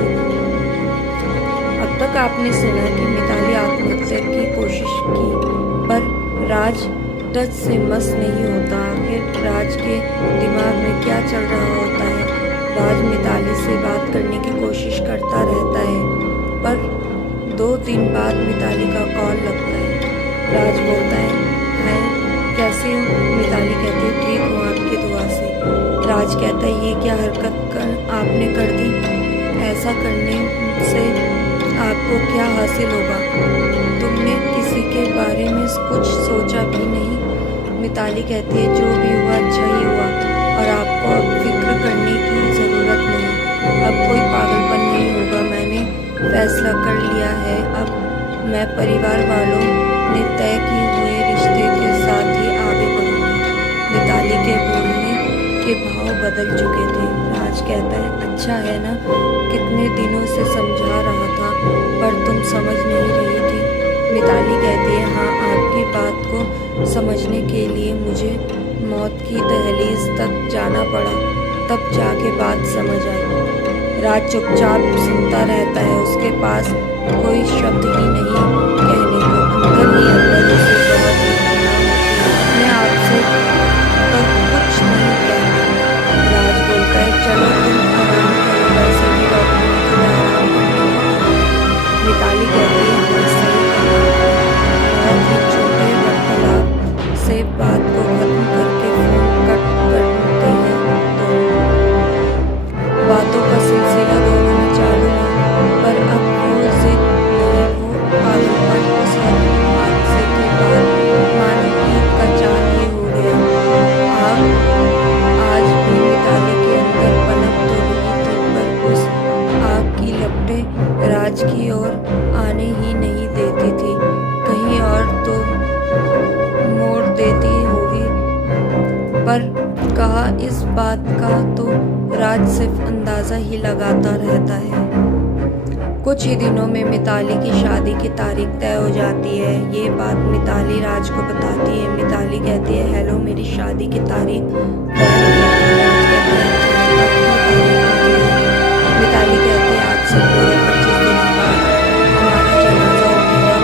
होगा। अब तक आपने सुना कि मिताली आत्महत्या की कोशिश की, पर राज टच से मस नहीं होता। आखिर राज के दिमाग में क्या चल रहा होता है? राज मिताली से बात करने की कोशिश करता रहता है, पर 2 दिन बाद मिताली का कॉल लगता है। राज बोलता है, हाय कैसे हो? मिताली कहती है, ठीक हूँ आपकी दुआ से। राज कहता है, ये क्या हरकत आपने कर दी? ऐसा करने से आपको क्या हासिल होगा? तुमने किसी के बारे में कुछ सोचा भी नहीं? मिताली कहती है, जो भी हुआ अच्छा ही हुआ, और आपको अब फिक्र करने की ज़रूरत नहीं। अब कोई पागलपन नहीं होगा। मैंने फैसला कर लिया है। अब मैं परिवार वालों ने तय किए हुए रिश्ते के साथ ही आगे बढ़ूंगी। मिताली के बोलने के भाव बदल चुके थे। राज कहता है, अच्छा है ना, कितने दिनों से समझा रहा था पर तुम समझ नहीं रही थी। मिताली कहती है, हाँ, आपकी बात को समझने के लिए मुझे मौत की दहलीज तक जाना पड़ा, तब जाके बात समझ आई। राज चुपचाप सुनता रहता है। उसके पास कोई शब्द ही नहीं कहने को। अंदर ही अंदर उसे बहुत घृणा होती है। मैं आपसे पर कुछ नहीं कहना। राज बोलता है, चलो तुम आराम करो, वैसे भी डॉक्टर ने तुम्हें आराम करने को कहा। मिताली कहती है, हाँ सही कहा। बहुत ही छोटे वार्तालाप से बात को खत्म करके फोन कट करते हैं दोनों। बातों का सिलसिला दोनों में चालू है, पर अब वो जिद नहीं, वो पागलपन। उस हादसे के बाद मानो ईद का चांद ही हो गया। आग आज भी मिताली के अंदर पनप तो रही थी, पर उस आग की लपटें राज की ओर आने ही नहीं देती थी। कहीं और तो मोड़ देती होगी, पर कहा इस बात का तो राज सिर्फ अंदाज़ा ही लगाता रहता है। कुछ ही दिनों में मिताली की शादी की तारीख तय हो जाती है। ये बात मिताली राज को बताती है। मिताली कहती है, हेलो, मेरी शादी की तारीख तय हो गई। राज कहता है, अच्छा, कब की तारीख होती है? मिताली कहती है, आज से पूरे 25 दिनों बाद हमारा जनाजा उठेगा।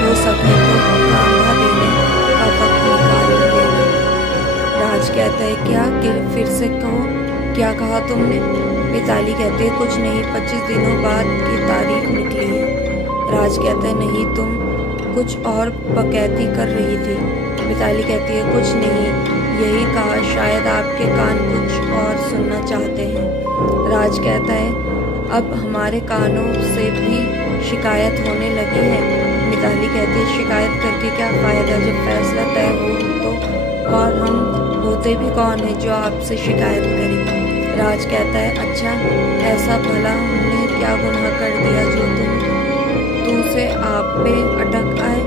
हो सके तो कांधा देने का वक्त निकाल लेना। राज कहता है, क्या? फिर से कहो, क्या कहा तुमने? मिताली कहती है, कुछ नहीं, 25 दिनों बाद की तारीख निकली है। राज कहता है, नहीं, तुम कुछ और बकैती कर रही थी। मिताली कहती है, कुछ नहीं, यही कहा, शायद आपके कान कुछ और सुनना चाहते हैं। राज कहता है, अब हमारे कानों से भी शिकायत होने लगी है। मिताली कहती है, शिकायत करके क्या फ़ायदा, जब फैसला तय हो तो, और हम होते भी कौन है जो आपसे शिकायत करें? राज कहता है, अच्छा, ऐसा भला हमने क्या गुनाह कर दिया जो तुमसे आप पे अटक आए?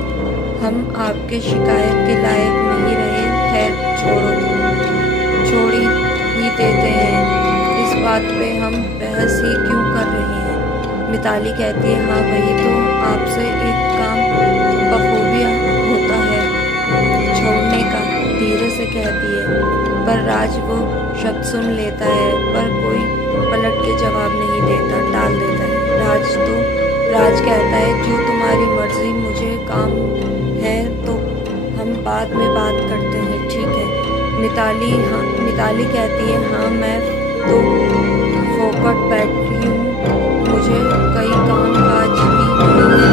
हम आपके शिकायत के लायक नहीं रहे। खैर छोड़ ही देते हैं। इस बात पे हम बहस ही क्यों कर रहे हैं? मिताली कहती है, हाँ वही तो, आपसे एक काम बखूबी होता है छोड़ने का, धीरे से कहती है। पर राज वो शब्द सुन लेता है, पर कोई पलट के जवाब नहीं देता, टाल देता है। राज कहता है, जो तुम्हारी मर्जी, मुझे काम है तो हम बाद में बात करते हैं, ठीक है? मिताली कहती है, हाँ, मैं तो फोकट बैठी हूँ, मुझे कई काम काज भी नहीं है।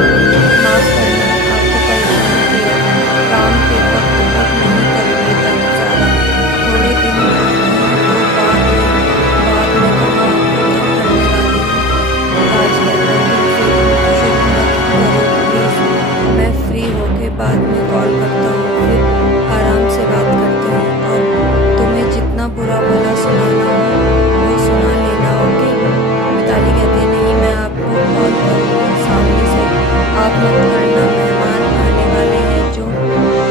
माफ़ करना, आपको परेशान किया। काम के वक्त तक नहीं करूँगी तब ज़्यादा, थोड़े दिन तो बाद में कहा आपको तब करने वाली हूँ। राज कहता है, फिर शुरू मत करो प्लीज़, मैं फ्री होके बाद में कॉल करता हूँ, फिर आराम से बात करते हैं, और तुम्हें जितना बुरा भला सुनाना हो वो सुना लेना, ओके? मिताली कहती है, नहीं, मैं आपको कॉल करूँगी सामने से, आप मत करना, मेहमान आने वाले हैं जो,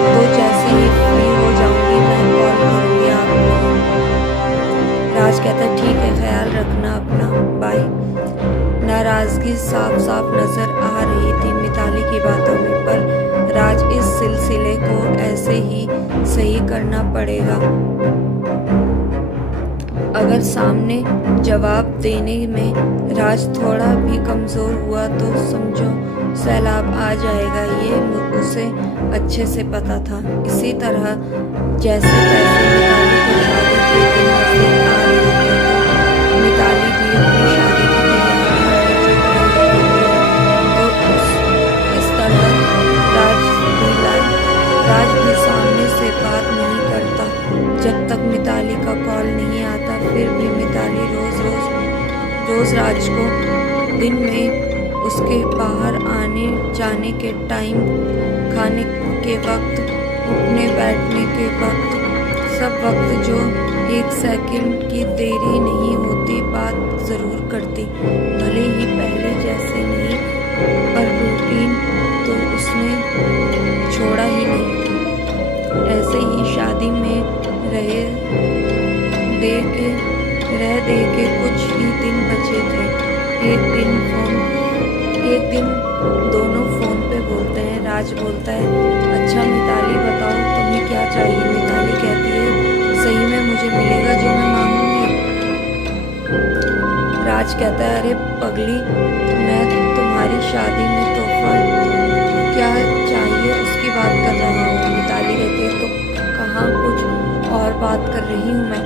तो जैसे ही फ्री हो जाऊँगी मैं कॉल करूँगी आपको। राज कहता है, ठीक है, ख्याल रखना अपना, बाय। नाराज़गी साफ साफ नज़र आ रही थी मिताली की बातों में, पर राज इस सिलसिले को ऐसे ही सही करना पड़ेगा। अगर सामने जवाब देने में राज थोड़ा भी कमजोर हुआ तो समझो सैलाब आ जाएगा, ये उसे अच्छे से पता था। इसी तरह जैसे तैसे मिताली को शादी के दिन नजदीक आ रहे थे, मिताली भी अपनी शादी की तैयारियों में जुट रही होती है। तो इस तरह राज भी सामने से बात नहीं करता जब तक मिताली का कॉल नहीं आता। फिर भी मिताली रोज राज को दिन में उसके बाहर आने जाने के टाइम, खाने के वक्त, उठने बैठने के वक्त, सब वक्त जो 1 सेकंड की देरी नहीं होती बात जरूर करती। भले ही पहले जैसे नहीं, पर रूटीन तो उसने छोड़ा ही नहीं। ऐसे ही शादी में रह दे के कुछ ही दिन बचे थे। एक दिन दोनों फोन पे बोलते हैं। राज बोलता है, अच्छा मिताली बताओ तुम्हें क्या चाहिए। मिताली कहती है, सही में मुझे मिलेगा जो मैं मांगूंगी। राज कहता है, अरे पगली, मैं तुम्हारी शादी में तोहफा क्या चाहिए उसकी बात कर रहा हूँ। मिताली कहती है, तो कहाँ कुछ और बात कर रही हूँ मैं।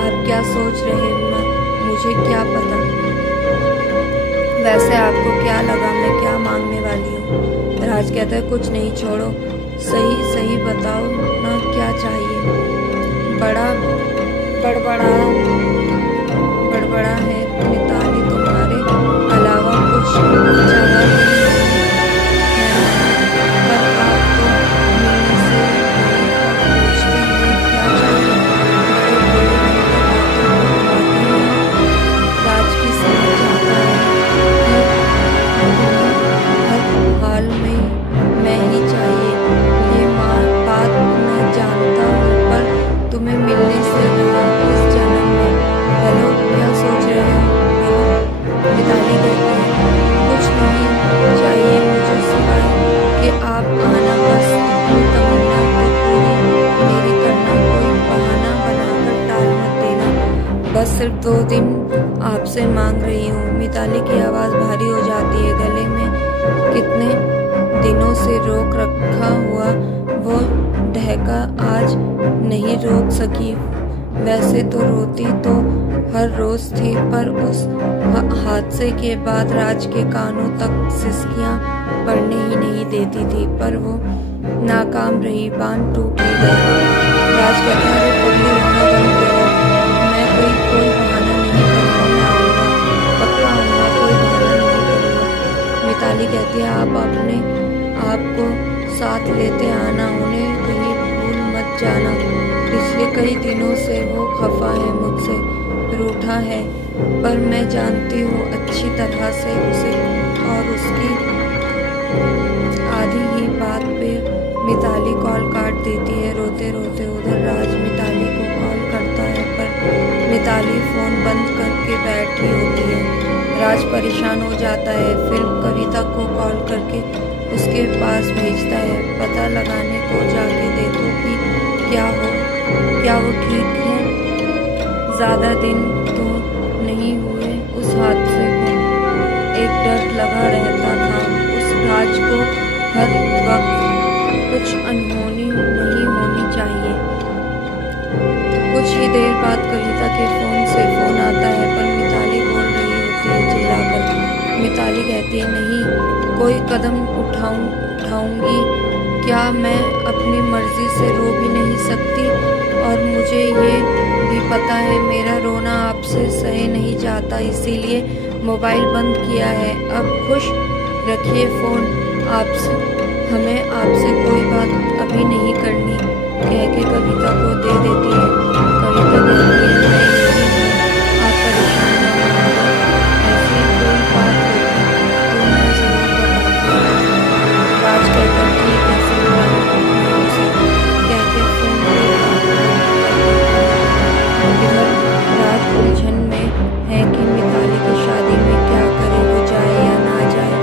आप क्या सोच रहे हैं, मुझे क्या पता। वैसे आपको क्या लगा मैं क्या मांगने वाली हूँ। राज कहता है, कुछ नहीं, छोड़ो, सही बताओ ना क्या चाहिए। बड़ा बड़बड़ा है मिताली, तुम्हारे अलावा कुछ चाहा नहीं पर आपको मिलने से पूछते हैं क्या चाहिए। बड़े राज की समझ आता है कि हर हाल में मैं ही चाहिए। ये बात मैं जानता हूँ, पर तुम्हें मिलने से रहा इस जन्म में। हेलो, क्या सोच रहे हो? मिताली कहती है, कुछ नहीं चाहिए मुझे सिवाय कि आप आना, बस अपनी तमन्ना को पूरी मेरी करना। कोई बहाना बनाकर टाल मत देना। बस सिर्फ 2 दिन आपसे मांग रही हूँ। मिताली की आवाज़ भारी हो जाती है। गले में कितने दिनों से रोक रखा हुआ वो ढहका आज नहीं रोक सकी। वैसे तो रोती तो हर रोज थी, पर उस हादसे के बाद राज के कानों तक सिसकियां पड़ने ही नहीं देती थी। पर वो नाकाम रही, बांध टूट ही गया। राज कहता है, अरे पगली, रोना बंद करो। मैं कोई बहाना नहीं करूँगा, मैं आऊँगा, पक्का आऊँगा, कोई बहाना नहीं करूँगा। मिताली कहती है, आप अपने आप को साथ लेते आना, उन्हें कहीं भूल मत जाना। पिछले कई दिनों से वो खफा है मुझसे, रूठा है, पर मैं जानती हूँ अच्छी तरह से उसे। और उसकी आधी ही बात पे मिताली कॉल काट देती है। रोते रोते उधर राज मिताली को कॉल करता है, पर मिताली फ़ोन बंद करके बैठी होती है। राज परेशान हो जाता है, फिर कविता को कॉल करके उसके पास भेजता है, पता लगाने को जाके देखो कि क्या वो ठीक है। ज़्यादा दिन तो नहीं हुए उस हादसे को, एक डर लगा रहता था उस राज को हर वक्त कुछ अनहोनी नहीं होनी चाहिए। कुछ ही देर बाद कविता के फ़ोन आता है, पर मिताली बोल रही होती है चिल्लाकर। मिताली कहती है, नहीं, कोई कदम उठाऊंगी क्या? मैं अपनी मर्जी से रो भी नहीं सकती, और मुझे ये भी पता है मेरा रोना आपसे सहे नहीं जाता, इसीलिए मोबाइल बंद किया है। अब खुश रखिए फ़ोन, हमें आपसे कोई बात अभी नहीं करनी, कह के कविता को दे देती है। कविता कहती है, मैं यही हूँ, आप परेशान न होइए, ऐसी कोई बात होगी तो मैं ज़रूर बताऊँगी। राज कहता, ठीक है, कह के फ़ोन पे इधर राज उलझन में है कि मिताली की शादी में क्या करे, वो जाए या ना जाए।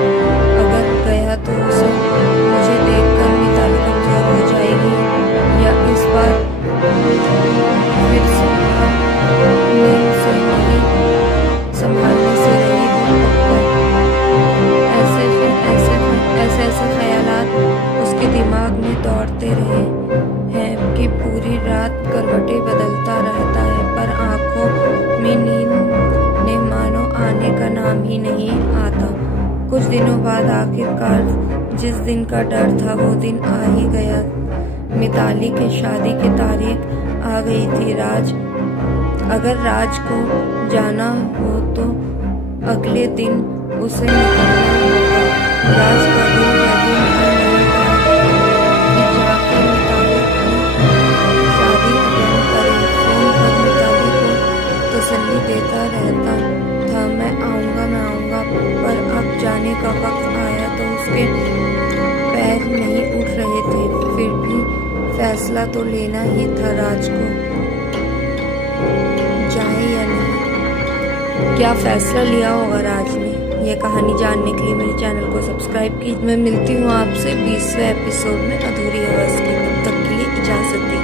अगर गया तो उसे मुझे देखकर मिताली कमजोर हो जाएगी, या इस बार फिर से नाम ही नहीं आता। कुछ दिनों बाद आखिरकार जिस दिन का डर था वो दिन आ ही गया। मिताली के शादी की तारीख आ गई थी। अगर राज को जाना हो तो अगले दिन उसे निकलना होगा। राज का दिल रेडी नहीं था कि जाके मिताली की शादी अटेंड करे। फोन पर मिताली को तसल्ली देता रहता था, मैं आऊँगा, पर अब जाने का वक्त आया तो उसके पैर नहीं उठ रहे थे। फिर भी फैसला तो लेना ही था, राज को जाए या नहीं। क्या फैसला लिया होगा राज ने? यह कहानी जानने के लिए मेरे चैनल को सब्सक्राइब कीजिए। मैं मिलती हूँ आपसे 20वें एपिसोड में अधूरी आवाज़ के। तब तक के लिए इजाज़त दीजिए।